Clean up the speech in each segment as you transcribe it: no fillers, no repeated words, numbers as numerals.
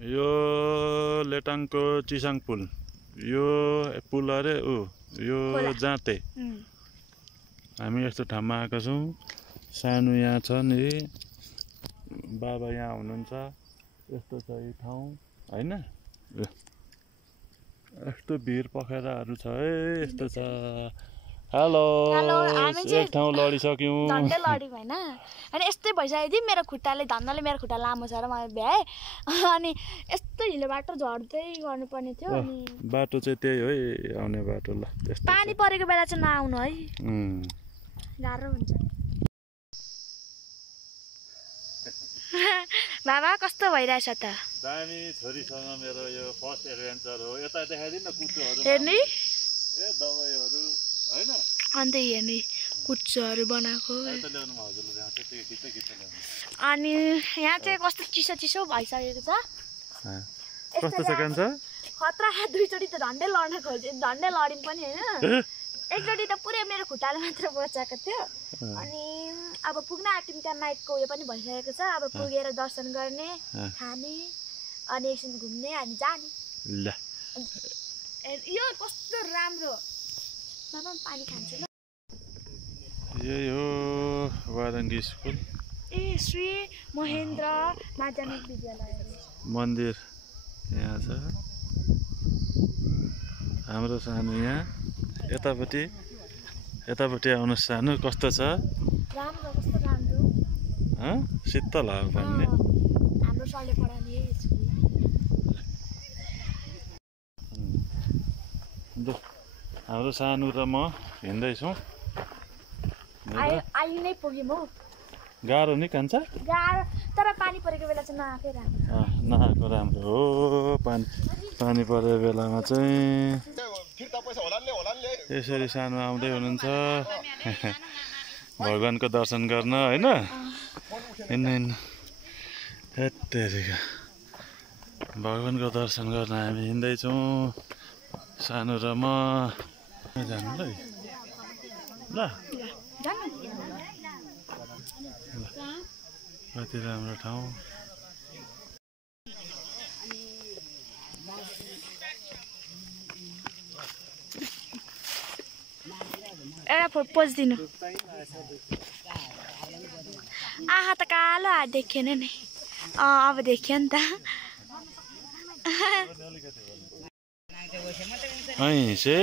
यो लेटाङको चिसाङ पुल यो पुल अरे यो जाँते हामी यस्तो ठाउँमा आएका छौँ सानो यहाँ छ नि बाबा यहाँ हुनुहुन्छ यस्तो छ यो ठाउँ हैन यस्तो भिर पखेराहरू छ है यस्तो छ हेलो एक ठाउँ लडिसक्यौँ झन्डै लड्यौँ हैन अनि यस्तै भइसक्यो मेरो खुट्टाले धन्दाले मेरो खुट्टा लामो छ र मलाई भ्याए अनि यस्तो हिलो बाटो झर्दै गर्नुपर्ने थियो अनि बाटो चाहिँ त्यही हो आउने बाटो ल त्यस्तो पानी परेको बेला चाहिँ नआउनु है गाह्रो हुन्छ बाबा कस्तो भइरहेछ त दामी छोरीसँग मेरो यो फर्स्ट एडभेन्चर हो यता देखाइदिन न कुचोहरू हेर्नु ए दबाईहरू हैन अन्त हेर्नु कुचोहरू बनाएको ल्याउनु हजुरले अनि यहाँ चाहिँ कस्तो चिसो चिसो भइसकेको छ कस्तो छ कान्छ खतरा दुईचोटि त झन्डै लड्न खोज्यो झन्डै लड्यौँ पनि हैन एकचोटि त पुरै मेरो खुट्टाले मात्र बचाएको थियो अनि अब पुग्न आँट्यौँ त्यहाँ नाइटको उयो पनि भइसकेको छ अब पुगेर दर्शन गर्ने खाने अनि एकछिन घुम्ने अनि जाने ल यो कस्तो राम्रो बाबा पानी खान्छ ल यही हो वारङ्गी स्कुल ए श्री महेन्द्र माध्यमिक विद्यालय मन्दिर यहाँ छ हाम्रो सानो यहाँ यतापट्टि आउनु सानो कस्तो छ राम्रो कस्तो राम्रो शीतल हावा पाउने हाम्रो सरले पढाउने हाम्रो सानो र म हिँड्दैछौँ अहिले नै पुग्यौँ हौ गाह्रो नि कान्छ गाह्रो तर पानी परेको बेला चाहिँ नआएकै राम्रो नआएको राम्रो हो पानी परेको बेलामा चाहिँ यसरी सानो आउँदै हुनुहुन्छ भगवानको दर्शन गर्न होइन हिँड्नु हेत्तेरिका भगवानको दर्शन गर्न हामी हिँड्दैछौँ सानो र म जानु ल कति राम्रो ठाउँ एउटा फोटो पोज दिनु आहा त कालो हात देखिएन नि अब देखियो नि त से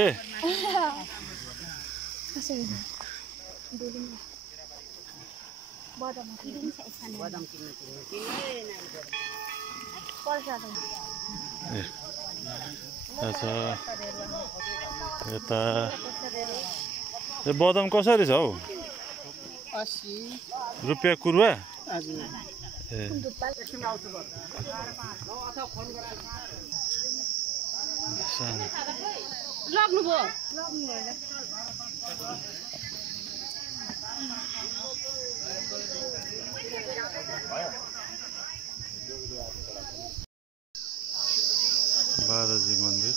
यता यो बदम कसरी छ हौ 80 रुपियाँ कुरुवा लग्नुभयो बालाजी मन्दिर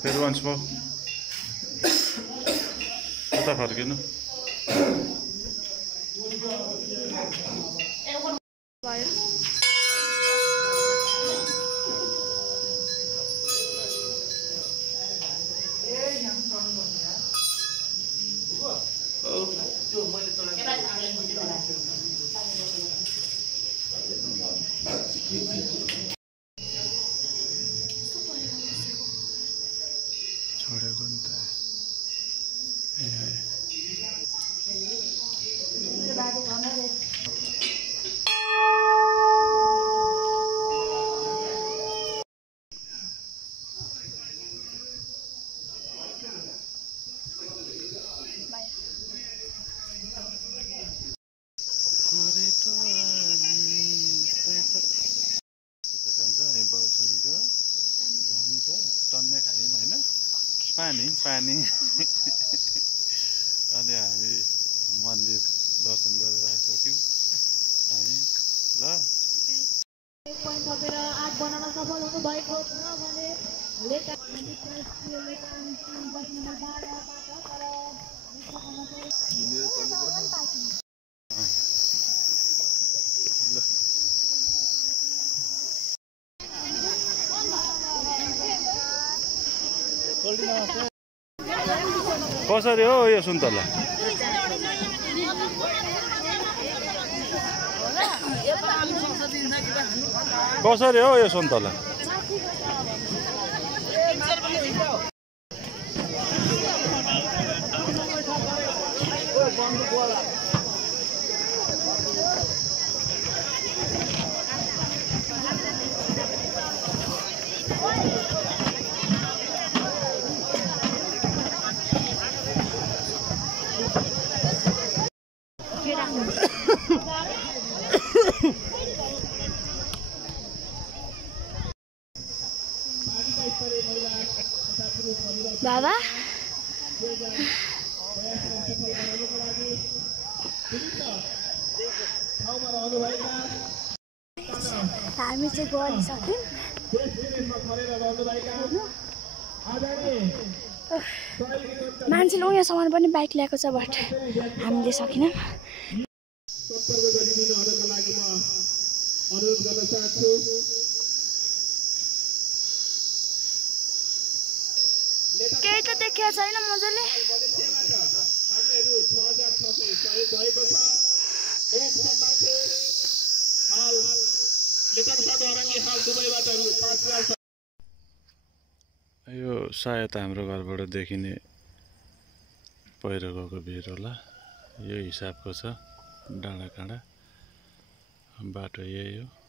फेरि वान्स मोर कता फर्किनु पानी पानी अनि हामी मन्दिर दर्शन गरेर आइसक्यौँ हामी ल कसरी हो यो सुन्तला कसरी हो यो सुन्तला बाबा हामी चाहिँ गरिसक्यौँ मान्छेले उहाँसम्म पनि बाइक ल्याएको छ बट हामीले सकेनौँ केही त देखिया छैन मजाले यो सायद हाम्रो घरबाट देखिने पहिरो गएको भिर होला यो हिसाबको छ डाँडाकाँडा बाटो यही हो।